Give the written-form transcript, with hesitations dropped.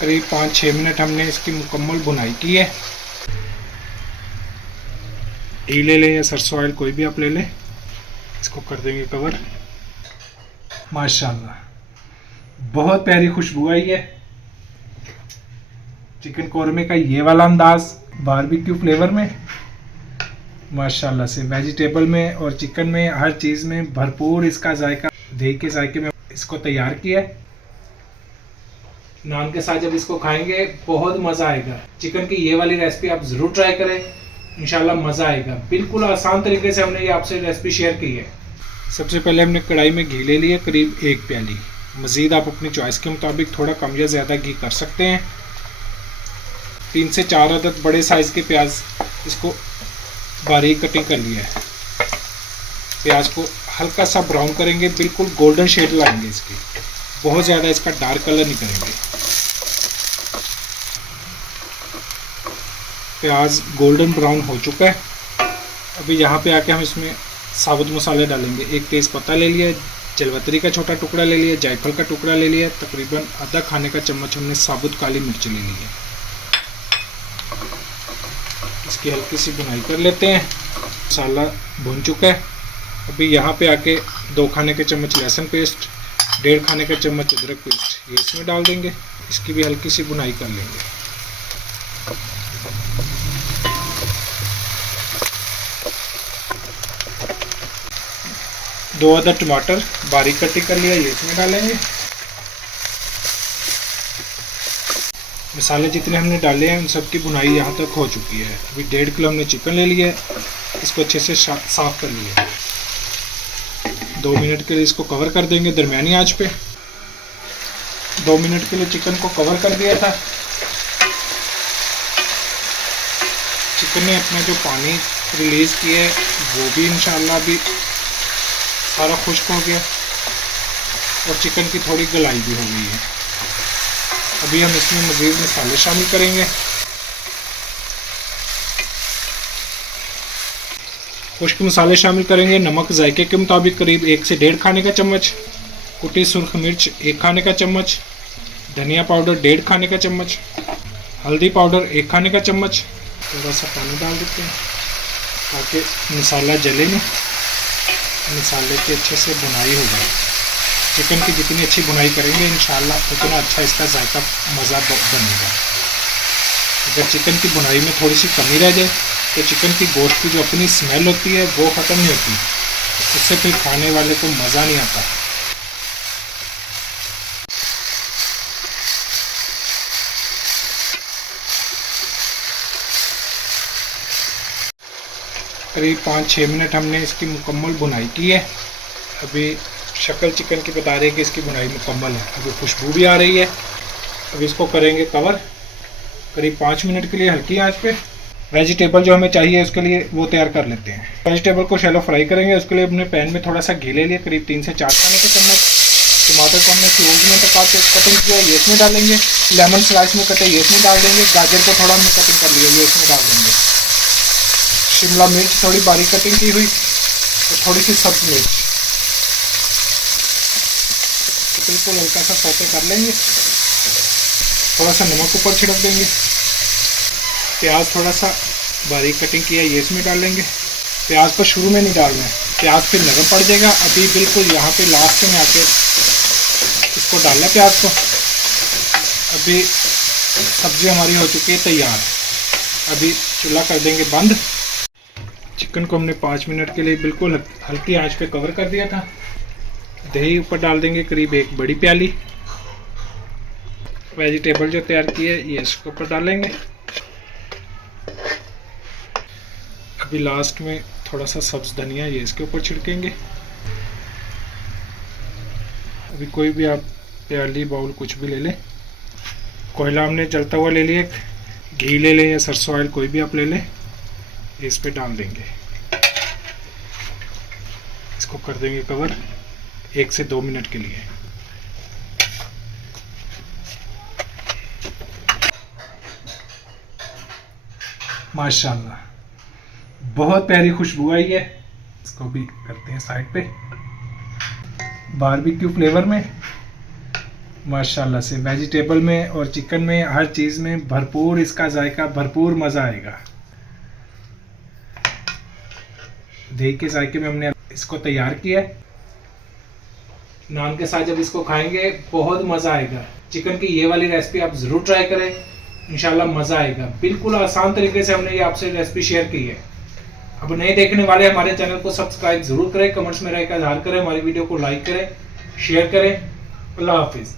करीब 5-6 मिनट हमने इसकी मुकम्मल बुनाई की है। घी ले लें या सरसों ऑयल, कोई भी आप ले लें। इसको कर देंगे कवर। माशाल्लाह बहुत प्यारी खुशबू आई है। चिकन कौरमे का ये वाला अंदाज बारबेक्यू फ्लेवर में, माशाल्लाह से वेजिटेबल में और चिकन में हर चीज़ में भरपूर इसका जायका, दही के जायके में इसको तैयार किया है। नान के साथ जब इसको खाएंगे बहुत मज़ा आएगा। चिकन की ये वाली रेसिपी आप ज़रूर ट्राई करें, इंशाल्लाह मज़ा आएगा। बिल्कुल आसान तरीके से हमने ये आपसे रेसिपी शेयर की है। सबसे पहले हमने कढ़ाई में घी ले लिया, करीब 1 प्याली। मज़ीद आप अपनी चॉइस के मुताबिक थोड़ा कम या ज़्यादा घी कर सकते हैं। 3 से 4 अदद बड़े साइज़ के प्याज, इसको बारीक कटिंग कर लिया है। प्याज को हल्का सा ब्राउन करेंगे, बिल्कुल गोल्डन शेड लाएंगे इसकी, बहुत ज़्यादा इसका डार्क कलर नहीं करेंगे। प्याज गोल्डन ब्राउन हो चुका है। अभी यहाँ पे आके हम इसमें साबुत मसाले डालेंगे। 1 तेज़ पत्ता ले लिया, जलवतरी का छोटा टुकड़ा ले लिया, जायफल का टुकड़ा ले लिया, तकरीबन आधा खाने का चम्मच हमने साबुत काली मिर्च ले ली है। इसकी हल्की सी बुनाई कर लेते हैं। मसाला भुन चुका है। अभी यहाँ पे आके 2 खाने के चम्मच लहसुन पेस्ट, 1.5 खाने का चम्मच अदरक पेस्ट, ये इसमें डाल देंगे। इसकी भी हल्की सी बुनाई कर लेंगे। दो अदद टमाटर बारीक कटिंग कर लिया, ये इसमें डालेंगे। मसाले जितने हमने डाले हैं उन सब की बुनाई यहाँ तक हो चुकी है। अभी 1.5 किलो हमने चिकन ले लिया है, इसको अच्छे से साफ़ कर लिया। 2 मिनट के लिए इसको कवर कर देंगे दरमियानी आंच पे। 2 मिनट के लिए चिकन को कवर कर दिया था। चिकन ने अपना जो पानी रिलीज़ किया है वो भी इंशाल्लाह भी सारा खुश्क हो गया और चिकन की थोड़ी गलाई भी हो गई है। अभी हम इसमें मज़ीद मसाले शामिल करेंगे। खुश्क मसाले शामिल करेंगे। नमक जायके के मुताबिक करीब 1 से 1.5 खाने का चम्मच, कुटी सुर्ख मिर्च 1 खाने का चम्मच, धनिया पाउडर 1.5 खाने का चम्मच, हल्दी पाउडर 1 खाने का चम्मच। थोड़ा सा पानी डाल देते हैं ताकि मसाला जले नहीं, मसाले की अच्छे से बुनाई हो जाए। चिकन की जितनी अच्छी बुनाई करेंगे इंशाल्लाह उतना अच्छा इसका जायका मज़ा बनेगा। अगर चिकन की बुनाई में थोड़ी सी कमी रह जाए तो चिकन की गोश्त की जो अपनी स्मेल होती है वो ख़त्म नहीं होती, इससे फिर खाने वाले को मज़ा नहीं आता। करीब 5-6 मिनट हमने इसकी मुकम्मल बुनाई की है। अभी शक्ल चिकन की बता रही है कि इसकी बुनाई मुकम्मल है। अभी खुशबू भी आ रही है। अभी इसको करेंगे कवर करीब 5 मिनट के लिए हल्की आंच पे। वेजिटेबल जो हमें चाहिए उसके लिए वो तैयार कर लेते हैं। वेजिटेबल को शैलो फ्राई करेंगे। उसके लिए अपने पैन में थोड़ा सा घी ले लिया, करीब 3 से 4 खाने के चम्मच। टमाटर को हमने क्यूब्स में कटिंग किया, ये इसमें डालेंगे। लेमन स्लाइस में कटे, ये इसमें डाल देंगे। गाजर को थोड़ा हमने कटिंग कर लिया, ये इसमें डाल देंगे। शिमला मिर्च थोड़ी बारीक कटिंग की हुई और थोड़ी सी सब्ज मिर्च, तो बिल्कुल हल्का सा सौते कर लेंगे। थोड़ा सा नमक ऊपर छिड़क देंगे। प्याज थोड़ा सा बारीक कटिंग किया, ये इसमें डाल लेंगे। प्याज को शुरू में नहीं डालना है, प्याज फिर नरम पड़ जाएगा। अभी बिल्कुल यहाँ पे लास्ट में आके इसको डालना है प्याज को। अभी सब्ज़ी हमारी हो चुकी है तैयार। अभी चूल्हा कर देंगे बंद। चिकन को हमने 5 मिनट के लिए बिल्कुल हल्की आंच पे कवर कर दिया था। दही ऊपर डाल देंगे, करीब 1 बड़ी प्याली। वेजिटेबल जो तैयार की है ये इसके ऊपर डालेंगे। अभी लास्ट में थोड़ा सा सब्ज़ धनिया ये इसके ऊपर छिड़केंगे। अभी कोई भी आप प्याली बाउल कुछ भी ले लें। कोयला हमने जलता हुआ ले लिया, घी ले लें या सरसों ऑयल कोई भी आप ले लें, इस पे डाल देंगे। इसको कर देंगे कवर 1 से 2 मिनट के लिए। माशाल्लाह बहुत प्यारी खुशबू आई है। इसको भी करते हैं साइड पे। बारबेक्यू फ्लेवर में माशाल्लाह से वेजिटेबल में और चिकन में हर चीज़ में भरपूर इसका जायका, भरपूर मज़ा आएगा। दही के जायके में हमने इसको तैयार किया है। नान के साथ जब इसको खाएंगे बहुत मज़ा आएगा। चिकन की ये वाली रेसिपी आप ज़रूर ट्राई करें, इंशाल्लाह मज़ा आएगा। बिल्कुल आसान तरीके से हमने ये आपसे रेसिपी शेयर की है। अब नए देखने वाले हमारे चैनल को सब्सक्राइब ज़रूर करें, कमेंट्स में रहकर इज़हार करें, हमारी वीडियो को लाइक करें, शेयर करें। अल्लाह हाफिज़।